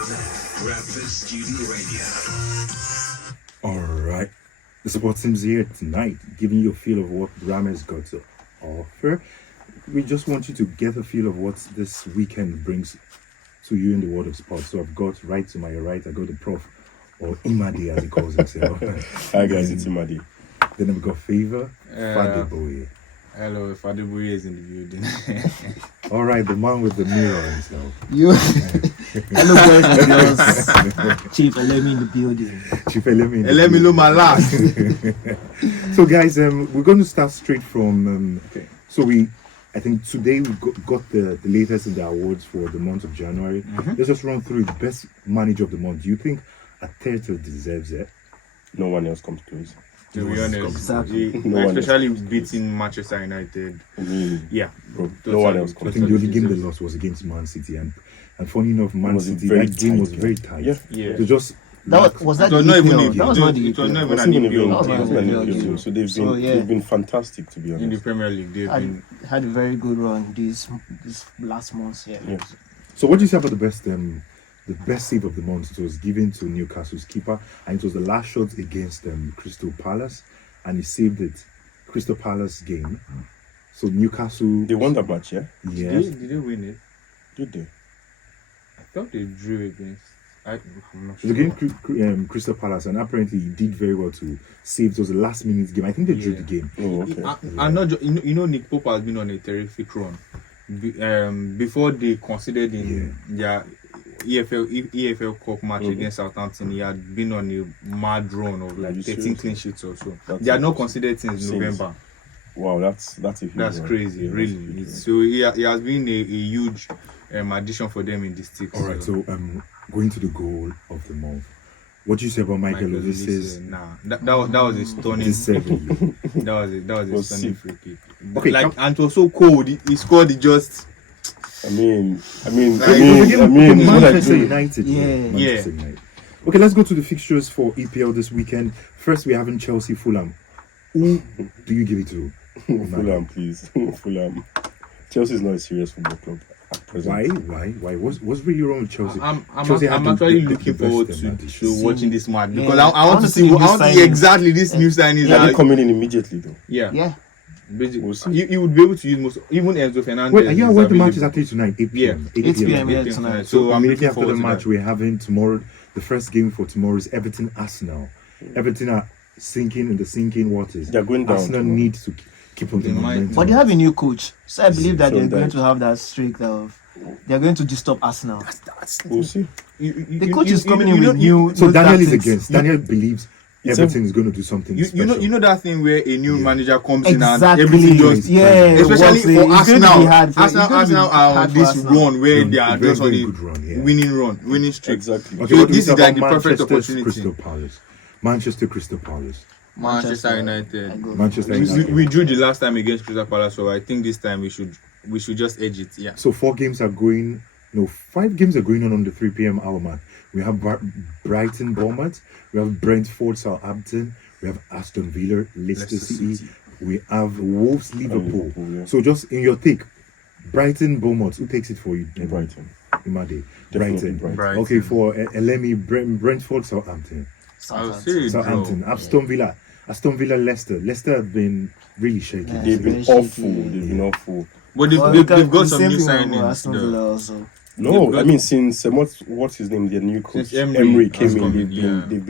Breakfast Student Radio. Alright, the support team's here tonight, giving you a feel of what Brahma's got to offer. We just want you to get a feel of what this weekend brings to you in the world of sports. So I've got right to my right, I got the prof, or Imade as he calls himself. Hi guys, it's Imade. Then I've got Favor, Fadeboye. Hello, Fadeboye is in the building. Alright, the man with the mirror himself. You. Hello, boys and girls. Chief Elemi in the building. Chief Elemi. Elemi lo my last. So guys, we're going to start straight from, I think today we got the latest in the awards for the month of January. Let's just run through the best manager of the month. Do you think Arteta deserves it? No one else comes close. To be honest, Exactly. especially beating Manchester United. I mean, Yeah, bro, no one else I comes think close. the only game they lost was against Man City, and funny enough, Man Was it City, very that game tight, was yeah. very tight. Yeah. So just Was that It was the not even EPL? a- That was not the it was EPL. not even Wasn't an even EPL. a That was game. not It an wasn't an EPL. EPL. So Yeah. they've been fantastic, to be in the honest. Premier League. They've been Had a very good run this last month. Yeah. Yeah. so what do you say about the best save of the month? It was given to Newcastle's keeper, and it was the last shot against Crystal Palace, and he saved it. Crystal Palace game. So Newcastle, They won that match, yeah? yes. Did they win it? Did they? I thought they drew against. I'm not It was sure. against Crystal Palace, and apparently he did very well to save. It was a last minute game. I think they drew Yeah. the game. Oh, okay. I'm not. You know, Nick Pope has been on a terrific run. Before they considered in their EFL Cup match against Southampton, he had been on a mad run of like Are you 13 serious? clean sheets or so. That's They are not awesome. considered since Since- November. Wow, that's a huge That's one. crazy, Yeah, really. that's a huge one. So he has been a huge addition for them in the sticks. All right, so going to the goal of the month. What do you say about Michael Olise? That was a stunning. Deservedly. That was a Was stunning sick. free kick. Okay, Like, and it was so cold. He scored it just. I mean, Like, what I Manchester do. United. Yeah. Manchester United. Okay, let's go to the fixtures for EPL this weekend. First, we're having Chelsea Fulham. Who do you give it to? Fulham, please. Fulham. Chelsea is not a serious football club at present. Why? What's really wrong with Chelsea? I'm Chelsea had actually the looking best forward addition. to watching this match Yeah. because I want to see new signings. exactly this new signings. Are they Are, coming in immediately though? yeah, Yeah. basically, We'll see. you would be able to use most even Enzo Fernandez. Wait, are you aware the match is available. actually tonight? 8 p.m. 8 p.m. right? Yeah, 8 p.m. tonight. So I'm immediately looking after the forward to match, that. we're having tomorrow. The first game for tomorrow is Everton Arsenal. Everton are sinking in the sinking waters. They're going down. Arsenal tomorrow. need to keep on the They might- momentum. But they have a new coach, so I believe that So they're going that- to have that streak of they're going to disturb Arsenal. We'll see. The coach is coming in with you, new. So new Daniel is tactics. against. Daniel believes It's Everton is going to do something special. you know that thing where a new manager comes in and Exactly. everything just. Yeah. Especially It's for going to be Arsenal, hard for- it's going to be Arsenal are on hard for this Arsenal. run where they are Very, just on very a good run, yeah. winning streak. Exactly. Okay, So what do we this say is like about the perfect Manchester's opportunity. Crystal Palace. Manchester Crystal Palace. Manchester I United. go. Manchester We, United. we drew the last time against Crystal Palace, so I think this time we should just edge it. Yeah. So 5 games are going on the 3 p.m. hour mark. We have Brighton, Bournemouth. We have Brentford, Southampton. We have Aston Villa, Leicester City. We have Wolves, Liverpool. Liverpool, yeah. So just in your take, Brighton, Bournemouth. Who takes it for you? Brighton. Imade. Definitely Brighton. Brighton. Okay, for Elemi, Brentford, Southampton. I'll say Southampton, Aston Villa, Leicester. Leicester have been really shaky. Yeah. They've been Very awful. shaky. They've been awful. But Well, they've got the some same new thing about signings. Aston though. Villa also. No, They've got- I mean since what's his name, their new coach Since Emery came has in, come they've in, been yeah. they've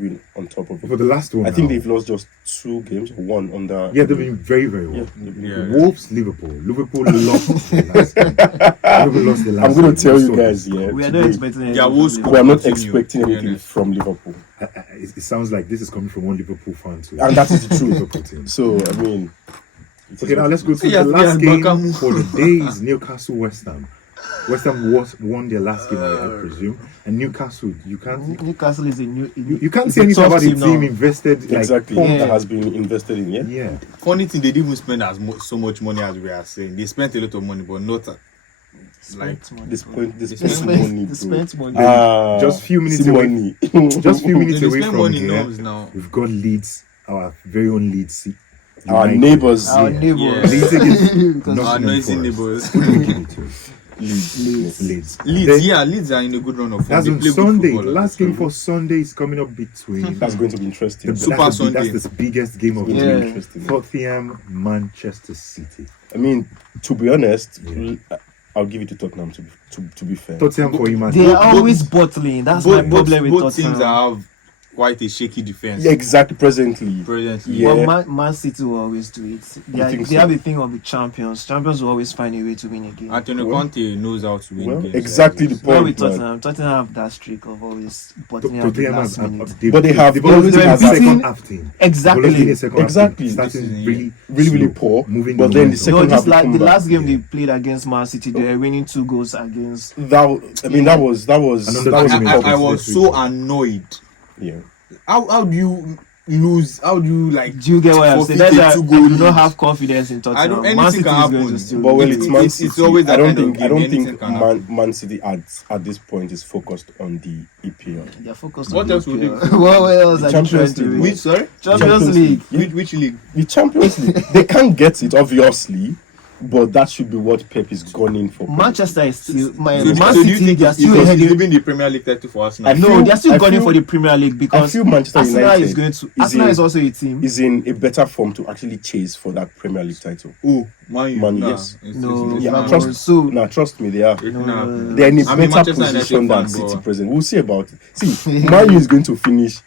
been on top of For it. the last one, I think now, they've lost just 2 games, one under. they've been very, very well. Yeah, they've been Yeah. good. Wolves, Liverpool lost the last game. Liverpool lost the last I'm gonna game. tell you So, guys, yeah. We are today, not expecting anything. Yeah, from we'll Liverpool. score. we are not Continue, expecting to be anything honest. from Liverpool, it sounds like this is coming from one Liverpool fan to and that is the truth. Liverpool team. So I mean, it Okay, is now what let's it go is. to Yeah, the last yeah, game Bakamu. for the day is Newcastle West Ham. West Ham won their last game, I presume, and Newcastle. You can't Newcastle is a new. you can't it's say a anything tough about the team team now. invested like Exactly, pumped. Yeah. that has been invested in. Yeah, Yeah. Funny thing, they didn't even spend so much money as we are saying. They spent a lot of money, but not like Spent money, this bro. point, this They They point spent- money, They bro. spent money. Just few minutes see away. money. Just few minutes they away spend from money here, norms now. we've got Leeds, our very own Leeds. Our United. neighbours. Our Yeah. neighbors. Yeah. Leeds against Because Nottingham Our noisy Forest. neighbours. Who do we give it to? Leeds. Leeds are in a good run of form. That's They on play good Sunday. football. Last game for Sunday is coming up between. That's going to be interesting. the, Super that's, the, Sunday. that's the biggest game of the It's going to be week. interesting. Tottenham, Manchester City. I mean, to be honest, Yeah. I'll give it to Tottenham. To be fair, Tottenham for Imade. They are Both- always bottling. That's my problem with both teams Tottenham. have quite a shaky defense. yeah, exactly. Presently, Presently. Yeah. But Man City will always do it. think They so? have a thing of the champions. Champions will always find a way to win a game. Antonio Well- Conte knows how to win well, games. exactly the Not point. with man. Tottenham have that streak of always bottling at the Tottenham last minute. But they have they've always always been had a that- second half team. Exactly. They've always been a second half Exactly. team, This starting is really, really slow, poor, moving but then the momentum. second No, half just like the come back. last game Yeah. they played against Man City, they were winning 2 goals against. That was Another that was team in important. I was so annoyed. Yeah. How do you lose? How do you like? Do you get what I'm saying? forfeit That's a why I 2-goal do not lead? have confidence in I Tottenham. don't. Man Anything City can is going happen. to still But well, it's Man it's City. always that I don't kind of think game. Anything think can happen. Man City at this point is focused on the EPL. They're focused What on else the would EPL. they- What else The are you Champions trying to League. win? Which sorry? Champions League. Yeah. Which league? The Champions League, they can't get it obviously, but that should be what Pep is gunning for. Manchester is still Man So do you City. think They are it's still because heading. leaving the Premier League title for Arsenal? I No, feel- they are still I gunning feel- for the Premier League I because feel Manchester Arsenal United is going to. Arsenal is also a team. is in a better form to actually chase for that Premier League title. Oh, Man U. Man, Nah, yes. No, Yeah, man, trust- so Now, trust me, they are. It can happen. They're in a I'm a better Manchester United position than fan, City but- present. We'll see about it. See, Man U is going to finish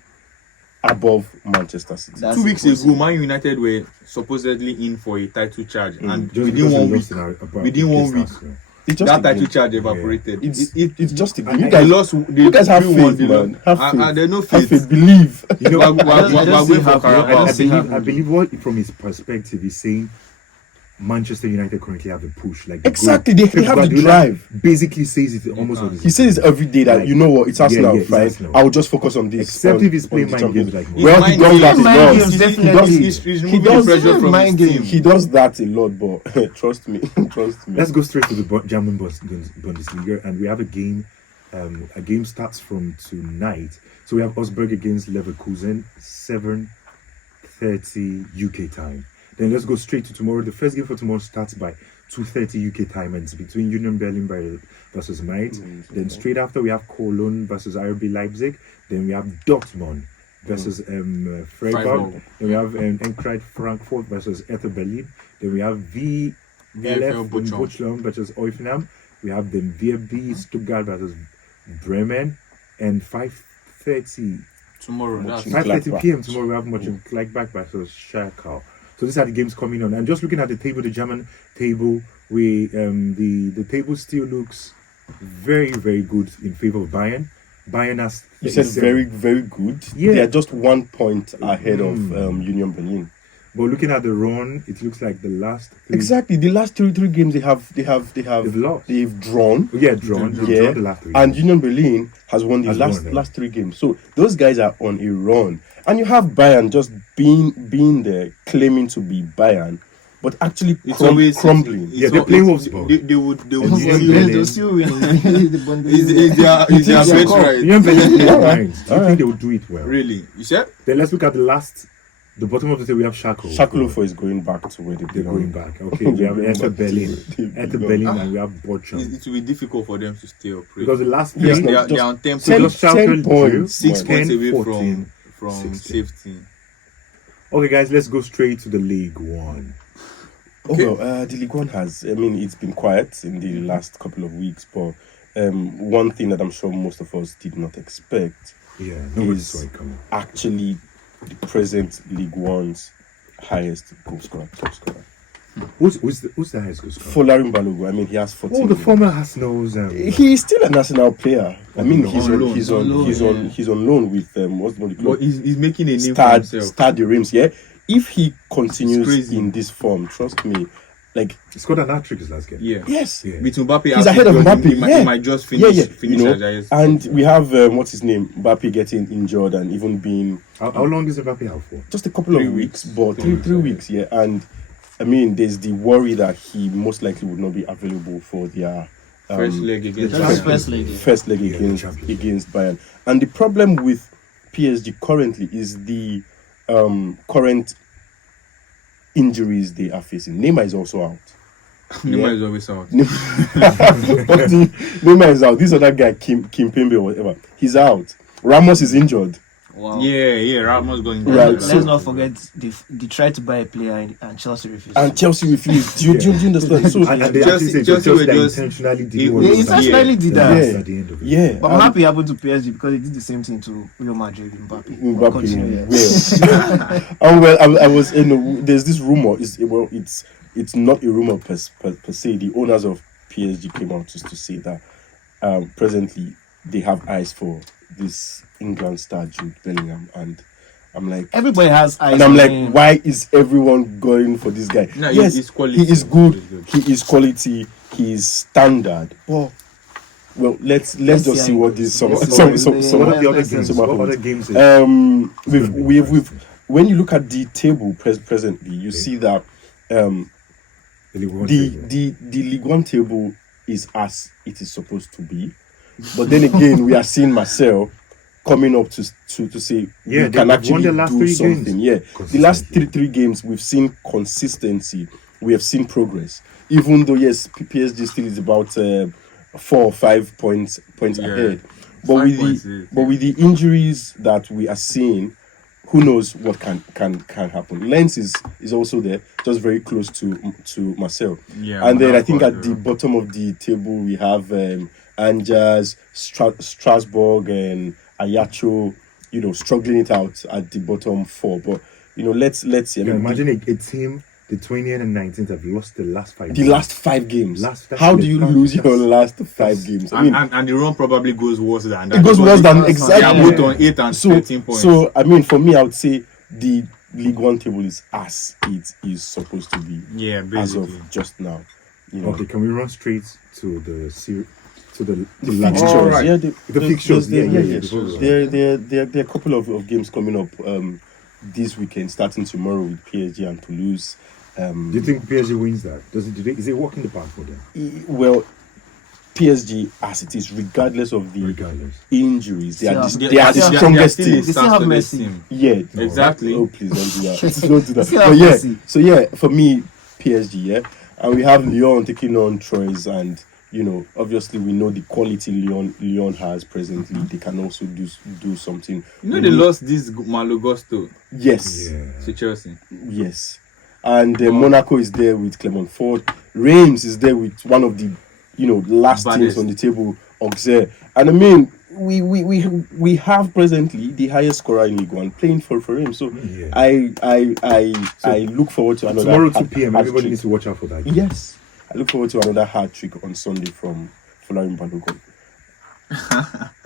above Manchester City. That's 2 weeks impossible. ago, Man United were supposedly in for a title charge, and Just within because 1 they week, lost in our- about within 1 against week, Arsenal. It's just that a title game. charge evaporated. It's just a game. You They guys, lost. They you guys have won, faith, they man. lost. Have faith. There's no have faith. faith. Believe. You know, We're I don't going see for how- Carabao. I don't see how- I believe what from his perspective is saying Manchester United currently have the push. Like the Exactly, goal. they Pep have the Guardiola drive. Basically says it almost on his He says every day that Like, you know what, it's Arsenal, yeah, it's right? Arsenal. I will just focus on this. Except on- if he's on playing the mind Champions games like League. Well, he Mind does that a games. Mind lot. games, He definitely. does, He's he removing does- the pressure from mind his game. team. he does that a lot, but trust me, trust me. Let's go straight to the German Bundesliga, and we have a game. A game starts from tonight. So we have Augsburg against Leverkusen, 7:30 UK time. Then let's go straight to tomorrow. The first game for tomorrow starts by 2:30 UK time, and it's between Union Berlin versus Mainz. Then straight after we have Cologne versus RB Leipzig. Then we have Dortmund versus Freiburg. Freiburg. Then we have Eintracht Frankfurt versus Hertha Berlin. Then we have VfL Bochum versus Hoffenheim. We have then VfB Stuttgart versus Bremen, and 5:30 Tomorrow. That's Watching 5:30 Gladbach. p.m. tomorrow we have Mönchengladbach versus Schalke. So these are the games coming on. And just looking at the table, the German table, we the table still looks very, very good in favor of Bayern. Bayern has You said 37. very, very good. Yeah. They are just 1 point ahead of Union Berlin. But looking at the run, it looks like the last three Exactly. The last three games they've lost. they've drawn. Yeah, drawn. They've Yeah, drawn the last three. and Union Berlin has won the Has last won, yeah. last 3 games. So those guys are on a run, and you have Bayern just being there, claiming to be Bayern, but actually It's always crumbling. Yeah, they're playing Wolfsburg. They would And They'll Union see. Berlin- still win the Bundesliga. Is their think bet they're right? Union Berlin plays Alright, Mainz. Do you alright. think they will do it well? Really? You said? Then let's look at the bottom of the table. We have Schalke. Shakulofo is going back to where they They're belong. going back. Okay, we have Hertha Berlin. Hertha Berlin, and we have Bochum. It will be difficult for them to stay up. Because the last Yes, three, no, they are just on 10 so 10 just Schalke 10 drew, points. 6 10, points away 14, from 16. safety. Okay, guys, let's go straight to the League One. Okay. Oh, well, the Ligue 1 has, I mean, it's been quiet in the last couple of weeks, but one thing that I'm sure most of us did not expect Yeah, nobody Is- saw it coming. actually the present League 1's highest goal scorer, top scorer. Who's the highest goal scorer? Folarin Balogun, I mean, he has 14. Oh, the former Arsenal's. He's still a national player. I mean, On he's loan. on he's on On he's loan, on yeah. he's on loan with what's the name of the But club? he's making a name for Stade himself. Stade de Reims. Yeah, if he It's continues crazy. in this form, trust me, like He scored an hat-trick his last game. Yeah. yes, Yeah. With Mbappe, He's ahead of Mbappe, He yeah. might just finish. yeah, Finish you know. as highest. And we have what's his name, Mbappe getting injured and even being How long is Mbappe out for? just a couple of 3 weeks, weeks. but three weeks, yeah. And I mean, there's the worry that he most likely would not be available for their First leg against That's Bayern. first leg. first leg Yeah, against Champions. against Bayern. And the problem with PSG currently is the current injuries they are facing. Neymar is also out. Neymar is always out. But Neymar is out. This other guy, Kim Pembe or whatever, he's out. Ramos is injured. Wow. Yeah, Ramos going. Right, Let's so- not forget they tried to buy a player and Chelsea refused. And Chelsea refused. Do you understand? So And they Chelsea- actually said Chelsea were that just- intentionally did They what they was intentionally did that. Yeah. at the end of it. yeah, But I'm happy it happened to PSG because they did the same thing to Real Madrid with Mbappe. Continue, yeah. Well, I was there's this rumor. It's not a rumor per se. The owners of PSG came out just to say that presently they have eyes for this England star Jude Bellingham, and I'm like, Everybody has eyes. and I'm on like, him. why is everyone going for this guy? No, Yes, he's quality. he is good. He's good. He is quality. He is standard. Well, let's just see see how what it this goes. some Let's some see. some What of are the other Let's games? see. What other games? we've when you look at the table presently, you see that The League One the table. the League One table is as it is supposed to be, but then again we are seeing Marcel coming up to say Yeah, we they- can they've actually won their last do 3 something. games. Yeah, the last Consistently. three games we've seen consistency. We have seen progress, even though yes, PSG still is about 4 or 5 points Yeah. ahead. But 5 with points, the yeah. but with the injuries that we are seeing, who knows what can happen. Lens is also there, just very close to Marcel. Yeah, And then I that's think what, at the bottom of the table we have Angers, Strasbourg, and Ayacho, struggling it out at the bottom 4. But let's see. I You can mean, imagine a team, the 20th and 19th have lost the last 5 the games. last 5 games. That's How do you that's- lose your that's- last 5 games? I mean, and the run probably goes worse than that. it goes worse than They are exactly. both on 8 and So, 13 points. so I mean, for me, I would say the League One table is as it is supposed to be yeah, as basically. of just now. Okay, can we run straight to the The La Liga? fixtures, Alright. yeah, The fixtures, there- yeah. before we run. There are a couple of games coming up this weekend, starting tomorrow with PSG and Toulouse. Do you think PSG wins that? Is it walk in the park for them? Well, PSG as it is, regardless of the Regardless. injuries, they are Yeah. the, they are the They are strongest still a team. They still have star-studded Messi. team. Yeah, Exactly. Oh, please don't do that. Don't do that. Still But have yeah, Messi. so yeah, for me, PSG, yeah, and we have Lyon taking on Troyes, and obviously we know the quality Lyon has presently. They can also do something. They lost this Malogusto Yes, Yeah. to Chelsea. yes, and Monaco is there with Clermont Fort. Reims is there with one of the last teams Baddest. on the table, Auxerre. And I mean, we have presently the highest scorer in League One playing for Reims. So Yeah. I look forward to another Tomorrow 2 hard- p.m. hard Everybody trick. needs to watch out for that. Yes, I look forward to another hard trick on Sunday from Folarin Balogun.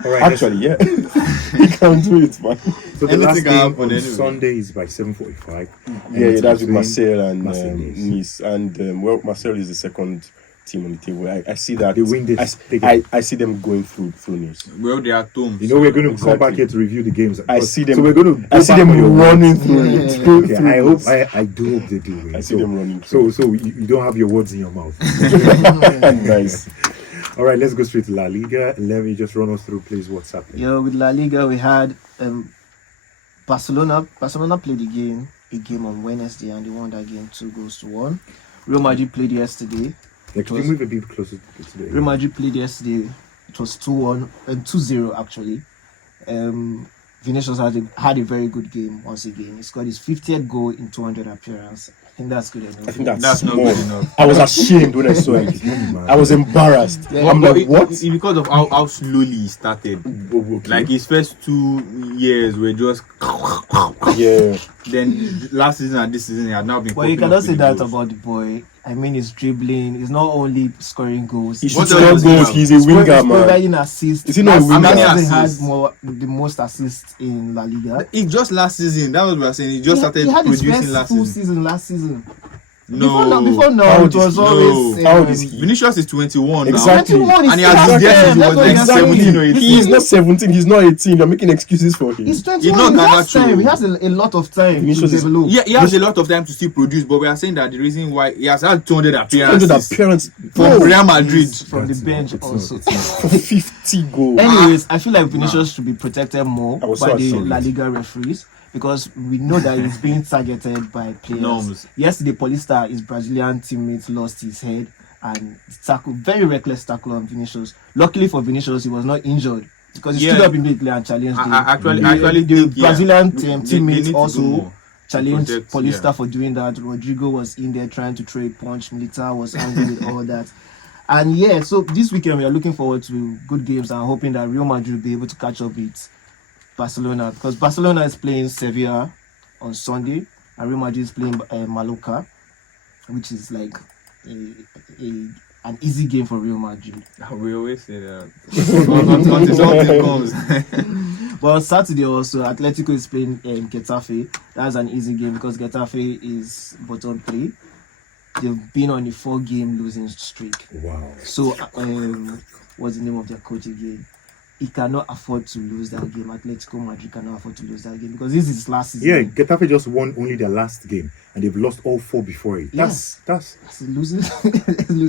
All right. Actually, yeah, he can do it, man. So the Anything last can game happen on anyway. Sunday is by 7:45. Yeah, that's with Marseille and Marseille, Nice. Nice. And Marseille is the second team on the table. I see that They win this. I see them going through Nice. Well, they are tombs. We're going to come Exactly. back here to review the games. I see them. So we're going to. I see them running through it. Okay, I hope. I do hope they do win. I see them running through. So you don't have your words in your mouth. Nice. All right, let's go straight to La Liga. Let me just run us through, please. What's happening? With La Liga, we had Barcelona. Barcelona played a game on Wednesday, and they won that game 2-1. Real Madrid played yesterday. Like, can you move a bit closer to the Real Madrid played yesterday. It was 2-1 and 2-0 actually. Vinicius had a very good game once again. He scored his 50th goal in 200 appearances. I think that's good enough. I think that's That's not small. good enough. I was ashamed when I saw it. I was embarrassed. Yeah, I'm like, what? Because of how slowly he started. Okay. Like his first 2 years were just. Yeah. Then last season and this season he had now been. But you popping cannot up say with that goals. about the boy. I mean, he's dribbling. He's not only scoring goals. He He's shoots What more else does he goals. have? He's a winger, man. providing assists. Is he not a Last winger? season How many he has assists? the most assists in La Liga. It's just last season. That was what we were saying. He just started he had his producing first last full season. season last season. No. Before now, How it was old always. is How old is he? Vinicius is 21 Exactly. now. 21, And he has still been there since he that's was what like I'm saying. 17 or 18. He is not 17. He's not 18. You're making excuses for him. He's He's 21. not He has Garnacho. time. He has a lot of time to Vinicius is- develop. Yeah, he has a lot of time to still produce, but we are saying that the reason why he has had 200 appearances 200 appearance from Real Madrid. From the bench also. for 50 goals. Anyways, I feel like Vinicius should be protected more I was so by the ashamed. La Liga referees because we know that he's being targeted by players. Norms. Yesterday, Paulista, his Brazilian teammate, lost his head. and tackle, very reckless tackle on Vinicius. Luckily for Vinicius, he was not injured because he Yeah. stood up immediately and challenged him. Actually, The Brazilian they need teammates to do also more. challenged protect, Paulista yeah. for doing that. Rodrigo was in there trying to throw a punch. Militao was angry with all that. And yeah, so this weekend we are looking forward to good games and hoping that Real Madrid will be able to catch up with Barcelona, because Barcelona is playing Sevilla on Sunday and Real Madrid is playing Mallorca, which is like an easy game for Real Madrid. We always say that until something comes. But on Saturday also, Atletico is playing Getafe. That's an easy game because Getafe is bottom 3. They've been on a 4-game losing streak. Wow. So, what's the name of their coach again? He cannot afford to lose that game. Atletico Madrid cannot afford to lose that game because this is his last season. Yeah, Getafe just won only their last game and they've lost all 4 before it. That's That's losing.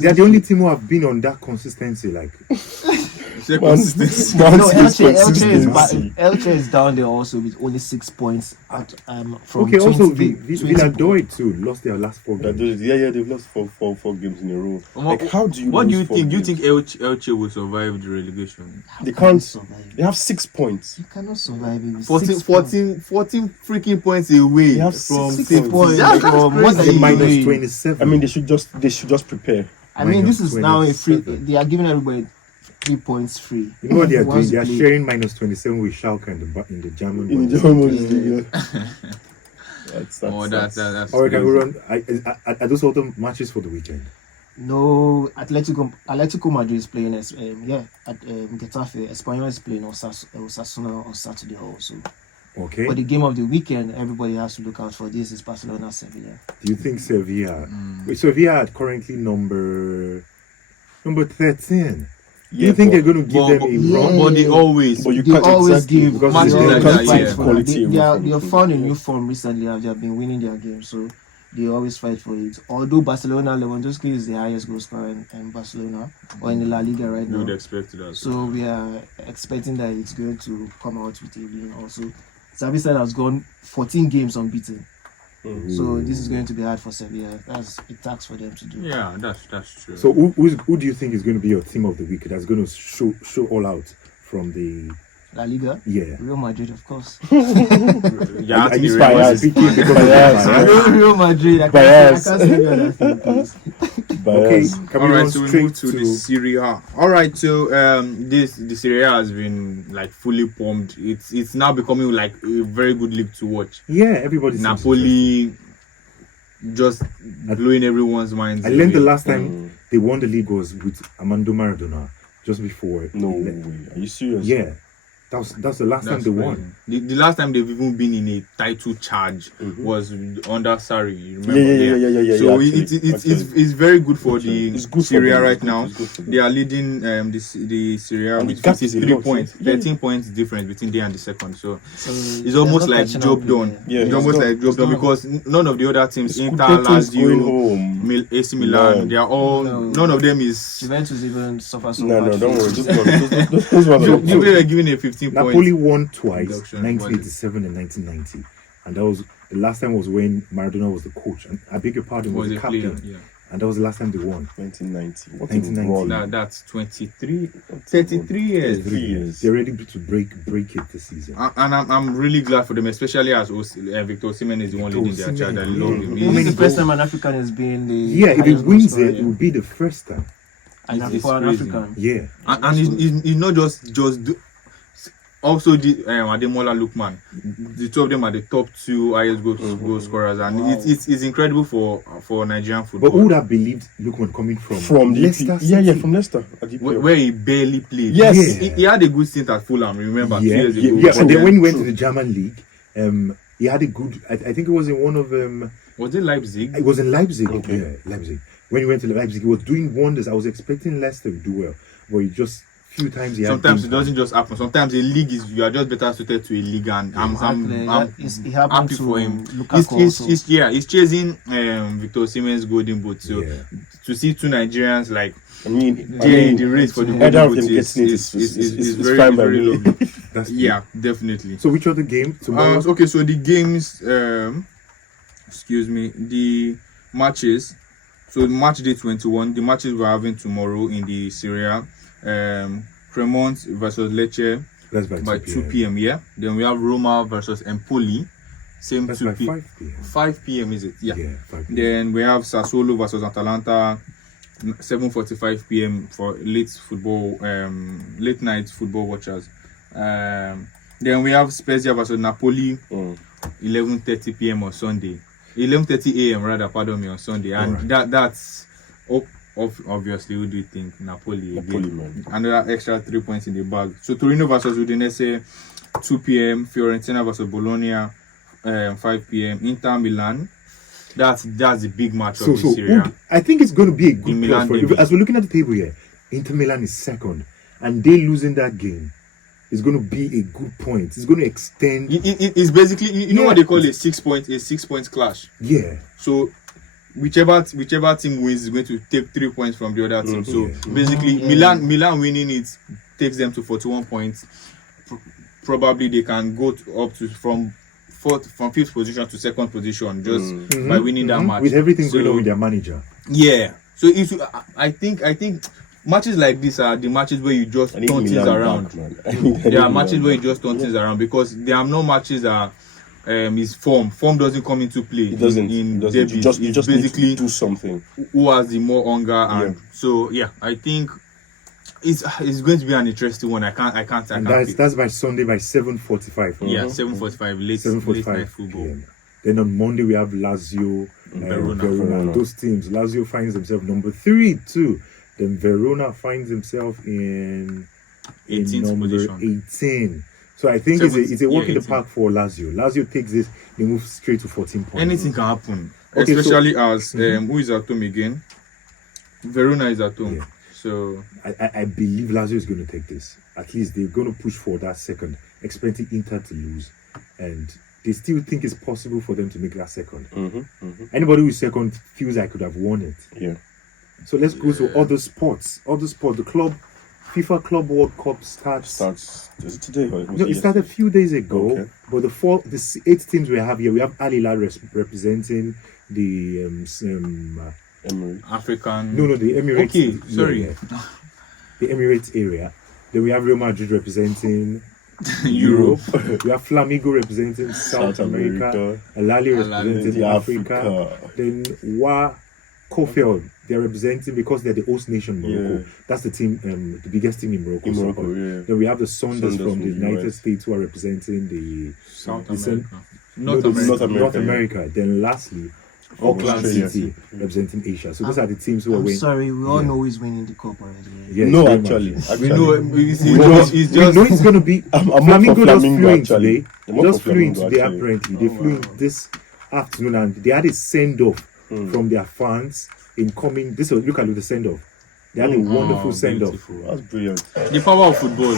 they're the only team who have been on that consistency. Like, Man No, City's consistency. Elche is down there also with only 6 points at, from okay, also 20 Villadoy too lost their last 4 games. Yeah, they've lost four games in a row. What- Like, how do you? What do you lose 4 think? Do you games? think Elche will survive the relegation? They can't? survive. They have 6 points. You cannot survive it with 14 6 points. freaking points away They have from 6 6 points. Yeah, that's from what crazy. are you Minus doing? 27. I mean, they should just prepare. I mean, this is now a free. 27. They are giving everybody 3 points free. You know what they are Once doing? They are play. sharing minus 27 with Schalke in the German. In the Bundesliga. German Bundesliga. That's That's Or can we crazy. run? Are those other matches for the weekend? No, Atletico Madrid is playing at Getafe. Espanyol is playing Osasuna on Saturday also. Okay. But the game of the weekend, everybody has to look out for this is Barcelona Sevilla. Do you think Sevilla? Wait, Sevilla are currently number 13. Do you think they're going to give them a yeah. run? But they always. But you They can't always exactly give because matches they like always that, fight yeah. for Quality that. They are away from found in football. new form recently and they have been winning their games, so they always fight for it. Although Barcelona, Lewandowski is the highest goal scorer in Barcelona or in the La Liga right You would now. expect that. So we are expecting that it's going to come out with a win also. Zabistan has gone 14 games unbeaten. So this is going to be hard for Sevilla. That's a task for them to do. Yeah, that's true. So who do you think is going to be your team of the week that's going to show all out from the La Liga, yeah? Real Madrid, of course. yeah, Are you biased? speaking because of Biased. bias? Real Madrid. I can't say any other thing, please. Okay, Bias. can we All run right, so we straight move to the Serie A. All right, so the Serie A has been like fully pumped. It's now becoming like a very good league to watch. yeah, everybody's Napoli just blowing everyone's minds. I learned the away. last time they won the league was with Armando Maradona just before. No he way. left. Are you serious? Yeah, that's the last time That's they crazy. won. The last time they've even been in a title charge was under Sarri. You remember? Yeah. So actually, it's very good for the It's good for Serie A them. right It's now. good for them. They are leading the Serie A And the with gap is a 53 lot, points, yeah. 13 points difference between they and the second. So So it's almost they're not like catching job up done. with Yeah, it's it's almost done. like job It's done done. because none of the other teams, Inter, Scudetto is going Lazio, home. AC Milan, Man. they are all No. none of them is. Juventus even suffer so No, much. don't worry. Those ones are You not- were given a 15 Napoli points. won twice, Induction, 1987 and 1990, and that was the last time was when Maradona was the coach, and I beg your pardon, was Was the a player, captain, yeah. and that was the last time they won. 1990. What 1990. a run. Now that's 33 years. 3 years. They're ready to break it this season. And I'm really glad for them, especially as Victor Osimhen is the one leading their Osimhen, charge. I yeah. love him. This How is many the first goals? time an African has been the Yeah, if he highest goal wins scorer, it, it will be the first time. and It's for an crazy. African. Yeah, And he's not just do. Also, the Ademola Lookman, the two of them are the top 2 highest goal scorers, and Wow. it's incredible for Nigerian but football. who would have believed Lukman coming from the Leicester yeah, City? from Leicester. At the where he barely played. Yes. He had a good stint at Fulham. Remember, 2 Yeah, years yeah, ago. yeah. But And then when he went True. to the German league, he had a good. I think it was in one of was it Leipzig? it was in Leipzig. Okay. Yeah, Leipzig. When he went to Leipzig, he was doing wonders. I was expecting Leicester to do well, but he just few times he had Sometimes it impact. doesn't just happen. Sometimes a league you are just better suited to a league, and Exactly. I'm It happened happy to for him. Lukaku also. He's chasing Victor Osimhen's golden boot. So Yeah. to see 2 Nigerians like I mean, they're in the race for the yeah. golden either of boot them getting it is is very, fine by very me. lovely. That's Yeah, definitely. So which other game tomorrow? Okay, so the games, excuse me, the matches So match day 21, the matches we're having tomorrow in the Serie A, Cremont versus Lecce That's by 2 p.m. Yeah. Then we have Roma versus Empoli, same That's 2 by p.m. 5 p.m. 5 p.m. is it? Yeah. 5 p.m. Then we have Sassuolo versus Atalanta, 7:45 p.m. for late football, late night football watchers. Then we have Spezia versus Napoli, 11:30 p.m. on Sunday, 11:30 a.m. rather. Pardon me, on Sunday, and that's obviously. Who do you think? Napoli man. Another extra 3 points in the bag. So Torino versus Udinese, 2 p.m. Fiorentina versus Bologna, 5 p.m. Inter Milan. That's the big match of the Serie A. I think it's going to be a good Milan plus for derby. as we're looking at the table here. Inter Milan is second, and they losing that game is going to be a good point. It's going to extend. It's basically you know what they call a 6 point clash. Yeah. So whichever team wins is going to take 3 points from the other team. So basically, Milan winning it takes them to 41 points. Probably they can go up to from fifth position to second position just by winning that match. With everything going on with their manager. Yeah. So if I think matches like this are the matches where you just turn things around. There are matches where you just turn things around because there are no matches that is form. Form doesn't come into play. It doesn't. In You just basically need to do something. who has the more hunger, and so I think it's going to be an interesting one. I can't. That's by Sunday by 7:45. Yeah, 7:45 late 7:45 night football. PM. Then on Monday we have Lazio, Verona. Those teams. Lazio finds himself number 3 too. Then Verona finds himself in 18th number position. 18. So I think it's a walk in the park for Lazio. Lazio takes this, they move straight to 14 points. Anything can happen, Okay, especially as who is at home again? Verona is at home. Yeah. So I believe Lazio is going to take this. At least they're going to push for that second, expecting Inter to lose. And they still think it's possible for them to make that second. Anybody who is second feels I could have won it. Yeah. So let's go to other sports. The FIFA Club World Cup starts. Is it today? Or No, it started a few days ago. Okay. But the 8 teams we have here, we have Al Hilal representing the Emery. African. No, the Emirates. Okay, sorry. Yeah. The Emirates area. Then we have Real Madrid representing Europe. We have Flamengo representing South America. Alali representing Africa. Then Kofeld, they're representing because they're the host nation Morocco. That's the team, the biggest team in Morocco. Then we have the Saunders from the United States who are representing the South the America. North America. Then lastly, Auckland Australia. City representing Asia. So those are the teams who are I'm winning. sorry, we all know who is winning the cup already. Yeah, No, very actually. much. We know it's We know it's going to be. I'm Flamingo more for just flew Flamingo, in actually. today. I'm more Just for flew in Flamingo, today, actually. apparently. They flew in this afternoon and they had a send off from their fans in coming. Look at the send off. They had a wonderful send off. beautiful. That's brilliant. The power of football.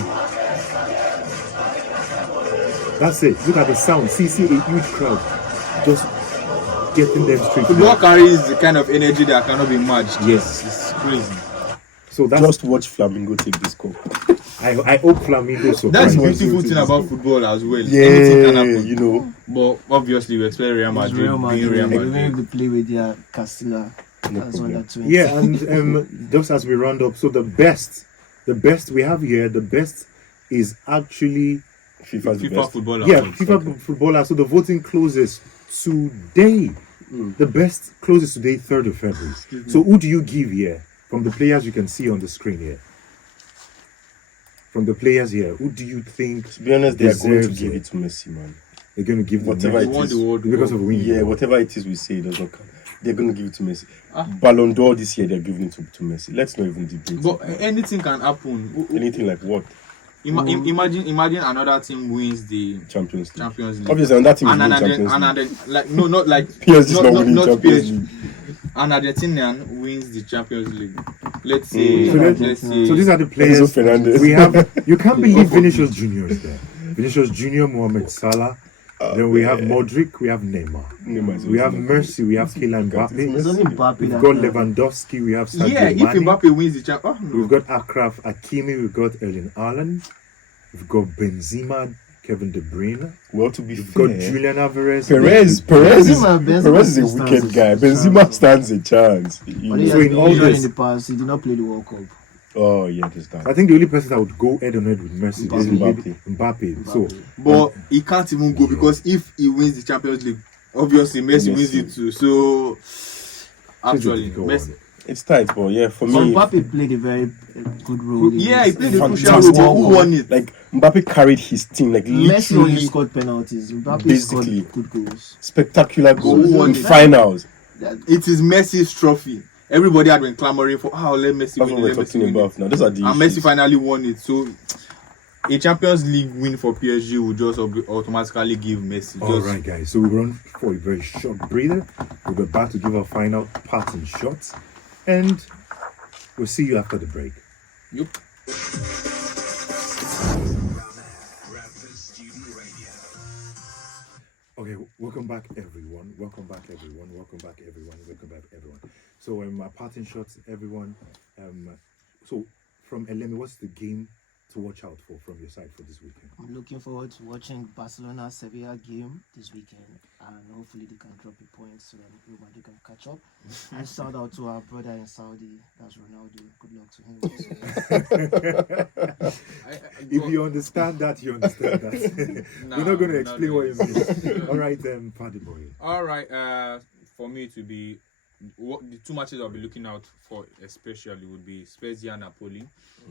That's it. Look at the sound. See a huge crowd just getting them straight. Football carries the kind of energy that cannot be matched. Yes. It's crazy. So that's. Just watch Flamingo take this cup. I hope Flamingo surprise. That's the us. beautiful thing about football as well. Anything can happen. you know. But obviously, we expect Real It's Madrid Real being Madrid. Real Even Madrid. if they play with their Castilla as problem. under 20. Yeah, and just as we round up, so the best we have here, the best is actually FIFA's the FIFA best. footballer. FIFA footballer. So the voting closes today. The best closes today, 3rd of February. So who do you give here from the players you can see on the screen here? From the players here, who do you think To be honest, they are going to deserves give it to Messi, man. they're going to give them Whatever He it won is. the World because Cup. of winning? Yeah, whatever it is we say, it does not count. They're going to give it to Messi. Ballon d'Or this year, they're giving it to Messi. Let's not even debate. But anything can happen. Anything like what? Imagine another team wins the Champions League. Champions League. Obviously, and that team is And winning another, Champions League. like no, not like PSG is not winning Champions PSG. League. An Argentinian wins the Champions League. Let's say, let's say. So these are the Enzo players Fernandez. we have. You can't believe Vinicius Junior is there. Vinicius Junior, Mohamed Salah. Then we have Modric, we have Neymar. Neymar is We have also- Mercy, we have Kylian Mbappe. It's only Mbappe We've that got can- Lewandowski, we have Sadio Yeah, if Mane. Mbappe wins the Champions, We've got Akraf Hakimi, we've got Erling Haaland. We've got Benzema, Kevin De Bruyne. Well, to be You've fair, got Julian Alvarez. Perez is Benzema a wicked guy. Benzema stands a chance. But he So has in been all injured this- in the past. He did not play the World Cup. Oh yeah, there's that. I think the only person that would go head on head with Messi is Mbappe. Mbappe. So, But he can't even go because if he wins the Champions League, obviously Messi wins it too. So actually, Messi. It's tight, but yeah, for So me, Mbappe played a very good role. Yeah, he played a crucial fantastic. role. Who won it? like Mbappe carried his team, like Messi only literally scored penalties. Mbappe basically. scored good goals. spectacular goals who won in it? finals. It is Messi's trophy. Everybody had been clamoring for, let Messi That's win what it, we're let Messi talking win about it. now. Those are the And issues. Messi finally won it. So a Champions League win for PSG will just automatically give Messi. all right, guys. So we run for a very short breather. We're about to give our final parting shots, and we'll see you after the break. Yup. Okay, welcome back, everyone. Welcome back, everyone. Welcome back, everyone. Welcome back, everyone. So, my parting shots, everyone. So from Elemi, what's the game to watch out for from your side for this weekend? I'm looking forward to watching Barcelona Sevilla game this weekend, and hopefully they can drop a point so that Real Madrid can catch up. And shout out to our brother in Saudi, that's Ronaldo. Good luck to him. If you understand that, you understand that. We're not going to explain what it means. All right, Fadeboye. All right. For me to be the two matches I'll be looking out for, especially, would be Spezia and Napoli.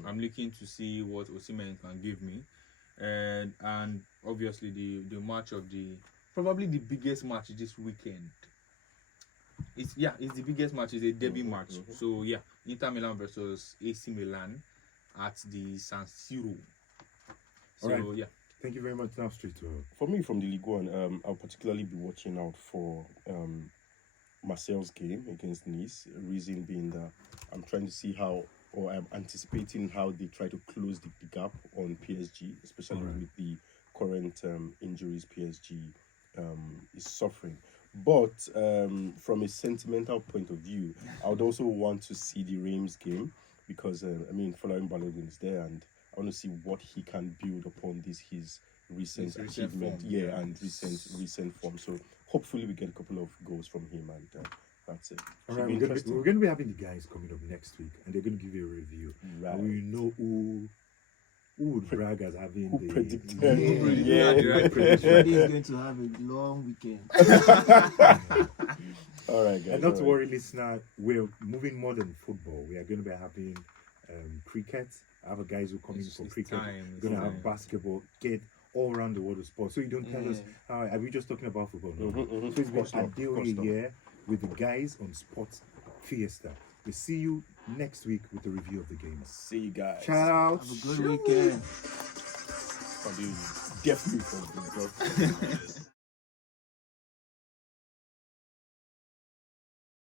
I'm looking to see what Osimhen can give me, and obviously the match of probably the biggest match this weekend. It's the biggest match. It's a derby match. So yeah, Inter Milan versus AC Milan at the San Siro. So All right. yeah. Thank you very much. Now straight to For me, from the Ligue 1, I'll particularly be watching out for Marseille's game against Nice. Reason being that I'm trying to see I'm anticipating how they try to close the gap on PSG, especially with the current injuries PSG is suffering. But from a sentimental point of view, I would also want to see the Reims game because following Balogun is there, and I want to see what he can build upon his recent achievement, form, and recent form. So hopefully we get a couple of goals from him, and that's it. all Should right, be we're interesting. going to be having the guys coming up next week, and they're going to give you a review. Right. And we know who would brag as having Who the predicted? Yeah, the right prediction. Everybody is going to have a long weekend. All right, guys. And not all to right. worry, listener, we're moving more than football. We are going to be having cricket. I have a guys who come in for It's cricket. time, We're going to it's have time. basketball. Get all around the world of sports. So you don't tell us, are we just talking about football? No. So it's Of course been not, of course Adeoye not. here with the guys on Sports Fiesta. We'll see you next week with the review of the games. See you guys. Shout out. Have a good weekend. Definitely from the